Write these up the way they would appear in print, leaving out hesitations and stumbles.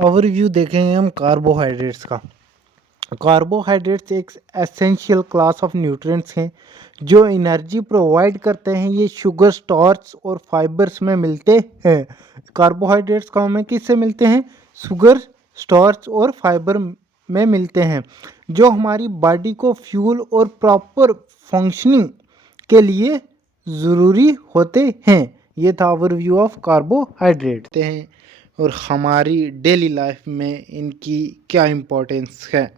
Overview देखेंगे हम carbohydrates का। कार्बोहाइड्रेट्स एक एसेंशियल क्लास ऑफ न्यूट्रिएंट्स हैं जो एनर्जी प्रोवाइड करते हैं। ये शुगर, स्टार्च और फाइबर्स में मिलते हैं। कार्बोहाइड्रेट्स का हमें किससे मिलते हैं? शुगर, स्टार्च और फाइबर में मिलते हैं, जो हमारी बॉडी को फ्यूल और प्रॉपर फंक्शनिंग के लिए ज़रूरी होते हैं। ये था ओवरव्यू ऑफ कार्बोहाइड्रेट हैं और हमारी डेली लाइफ में इनकी क्या इम्पोर्टेंस है।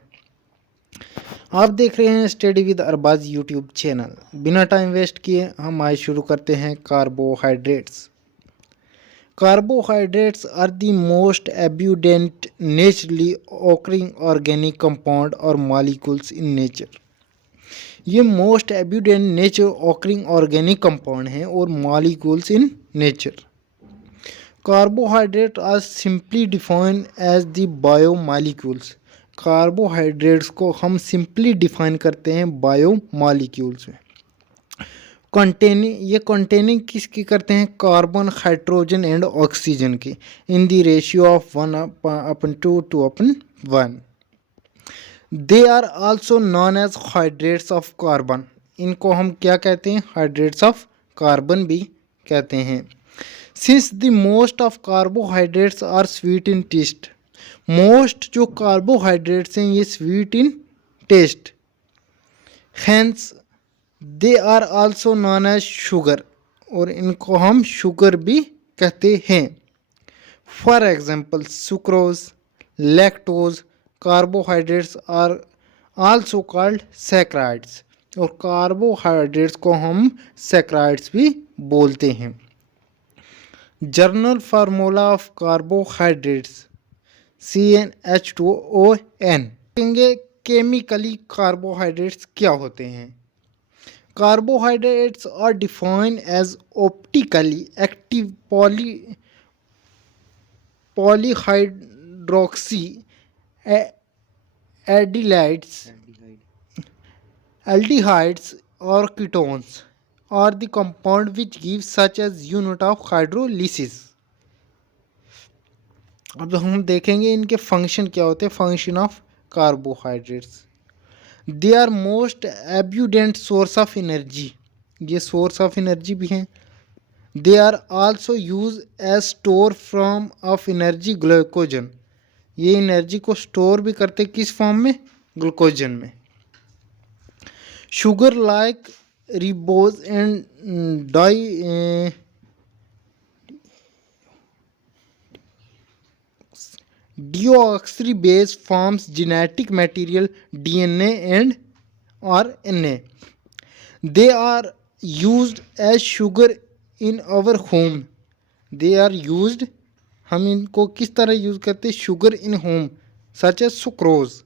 आप देख रहे हैं study with Arbaz YouTube channel. बिना टाइम वेस्ट किए हम आज शुरू करते हैं carbohydrates. Carbohydrates are the most abundant naturally occurring organic compound और मॉलिक्यूल्स इन नेचर। ये most abundant nature occurring organic compound हैं और molecules in nature. Carbohydrate are simply defined as the biomolecules. Carbohydrates को हम सिंपली डिफाइन करते हैं biomolecules में। Containing किसकी करते हैं? कार्बन, हाइड्रोजन एंड ऑक्सीजन की, in the ratio of 1:2:1। They are also known as hydrates of carbon. इनको हम क्या कहते हैं? हाइड्रेट्स ऑफ कार्बन भी कहते हैं। Since the most of carbohydrates are sweet in taste, most जो carbohydrates हैं ये sweet in taste, hence they are also known as sugar, और इनको हम शुगर भी कहते हैं। For example, sucrose, lactose, carbohydrates are also called saccharides, और carbohydrates को हम saccharides भी बोलते हैं। General formula of carbohydrates CnH2ON। देखेंगे केमिकली कार्बोहाइड्रेट्स क्या होते हैं। Carbohydrates are defined as optically active polyhydroxy aldehydes और कीटोन्स और the compound which gives such as unit of hydrolysis। अब हम देखेंगे इनके फंक्शन क्या होते हैं। Function of carbohydrates, they are most abundant source of energy. ये सोर्स ऑफ एनर्जी भी हैं। They are also use as store from of energy glycogen. ये एनर्जी को स्टोर भी करते किस फॉर्म में? ग्लूकोजन में। Sugar like ribose and deoxyribase forms genetic material DNA and RNA. They are used as sugar in our home. They are used, हम इनको किस तरह यूज़ करते हैं? Sugar in home, such as sucrose.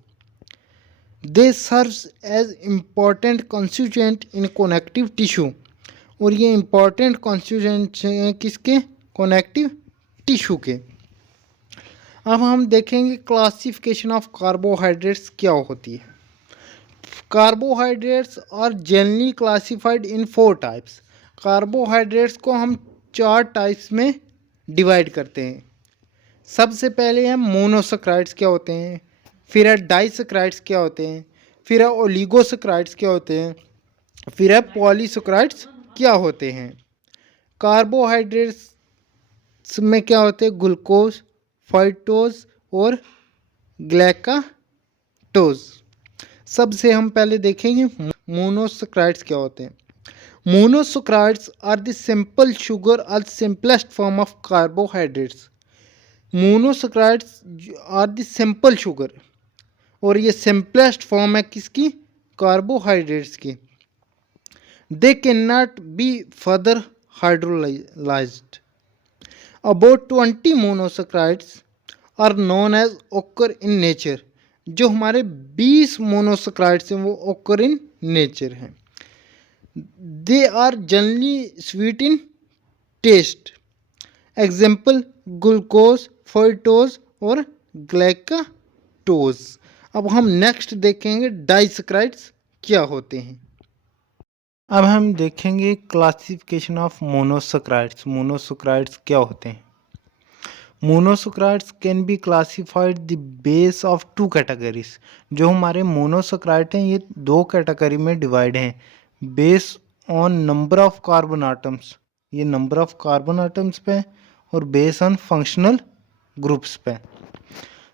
They serves as important constituent in connective tissue, और ये important constituent हैं किसके? कनेक्टिव टिश्यू के। अब हम देखेंगे क्लासिफिकेशन ऑफ कार्बोहाइड्रेट्स क्या होती है। Carbohydrates are generally classified in 4 types. Carbohydrates को हम 4 टाइप्स में डिवाइड करते हैं। सबसे पहले हम मोनोसैकराइड्स क्या होते हैं, फिर है डाइसैकराइड्स क्या होते हैं, फिर है ओलिगोसैकराइड्स क्या होते हैं, फिर है पॉलीसैकराइड्स क्या होते हैं। कार्बोहाइड्रेट्स में क्या होते हैं? ग्लूकोज, फ्रक्टोज और ग्लाइकोज। सबसे हम पहले देखेंगे मोनोसैकराइड्स क्या होते हैं। Monosaccharides are the simple sugar और simplest form of carbohydrates. Monosaccharides are the simple sugar, और ये सिंपलेस्ट फॉर्म है किसकी? कार्बोहाइड्रेट्स की। They can not be further hydrolysed. About 20 monosaccharides are known as occur in nature. जो हमारे 20 monosaccharides हैं वो ओकर इन नेचर हैं। They are generally sweet in taste. Example glucose, fructose और ग्लाइकोज। अब हम नेक्स्ट देखेंगे डाइसैकराइड्स क्या होते हैं। अब हम देखेंगे क्लासिफिकेशन ऑफ मोनोसैकराइड्स। मोनोसैकराइड्स क्या होते हैं। Monosaccharides can be classified the base of two categories. जो हमारे मोनोसैकराइड हैं ये दो कैटेगरी में डिवाइड हैं, base on number of carbon atoms, ये नंबर ऑफ कार्बन आटम्स पे, और बेस ऑन फंक्शनल ग्रुप्स पे।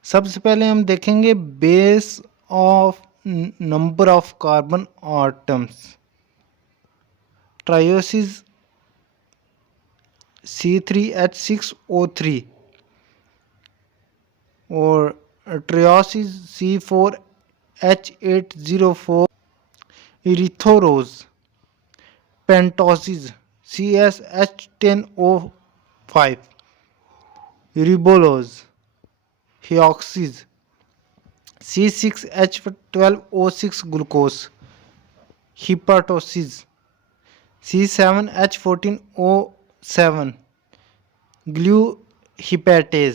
सबसे पहले हम देखेंगे base of number of carbon atoms. Trioses C3H6O3 और ट्रियोसिस C4H804, इरिथोरोज, पेंटोसिस CSH10O5, रिबोलोज, हिऑक्सिस C6H12O6 glucose, हिपाटोसिस C7H14O7 ग्लूहिपेटेज।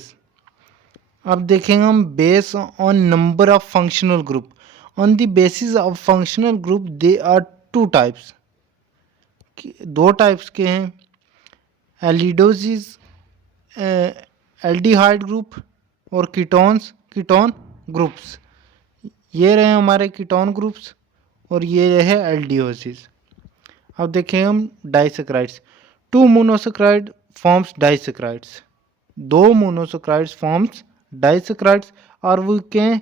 अब देखेंगे हम base on number of functional group. On the basis of functional group they are two types, दो टाइप्स के हैं, एल्डिडोसिस एल्डिहाइड ग्रुप और ketones ketone groups. ये रहे हमारे कीटोन ग्रुप्स और ये रहे एल्डियोसिस। अब देखें हम डाइसैकराइड्स। टू मोनोसैकराइड फॉर्म्स डाइसैकराइड्स, दो मोनोसैकराइड्स फॉर्म्स डाइसैकराइड्स, और वी कैन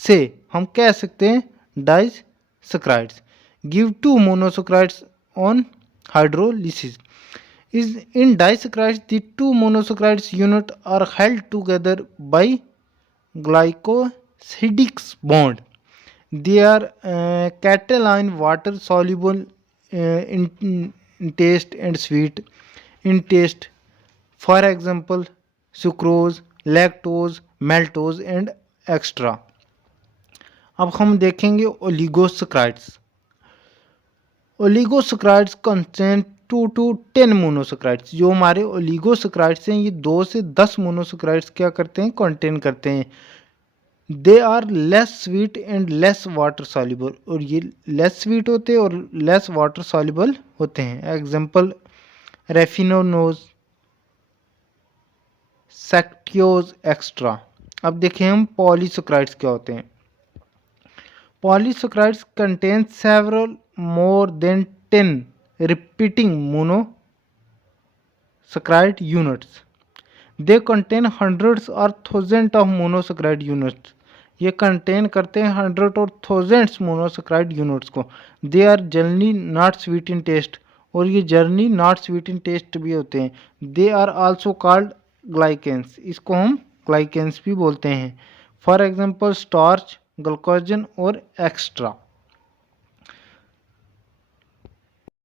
से हम कह सकते हैं disaccharides. Give two monosaccharides on hydrolysis. Is in disaccharides, the two monosaccharides unit are held together by glycosidic bond. They are cataline, water soluble in taste and sweet in taste. For example, sucrose, lactose, maltose and extra. अब हम देखेंगे ओलिगोसैकराइड्स। ओलिगोसैकराइड्स contain 2 to 10 monosaccharides. जो हमारे ओलिगोसैकराइड्स हैं ये 2 से 10 monosaccharides क्या करते हैं, कंटेन करते हैं। They are less sweet and less water soluble, और ये लेस स्वीट होते हैं और लेस वाटर सॉल्युबल होते हैं। Example raffinose, stachyose extra. अब देखें हम पॉलीसैकराइड्स क्या होते हैं। Polysaccharides contain several more than 10 repeating monosaccharide units. They contain hundreds or thousands of monosaccharide units. ये कंटेन करते हैं हंड्रेड और थाउजेंड्स मोनोसैकराइड यूनिट्स को। They are generally not sweet in taste, और ये जर्नी नॉट स्वीट इन टेस्ट भी होते हैं। They are also called glycans, इसको हम ग्लाइकेंस भी बोलते हैं। फॉर एग्जांपल स्टार्च, ग्लूकोजन और एक्स्ट्रा।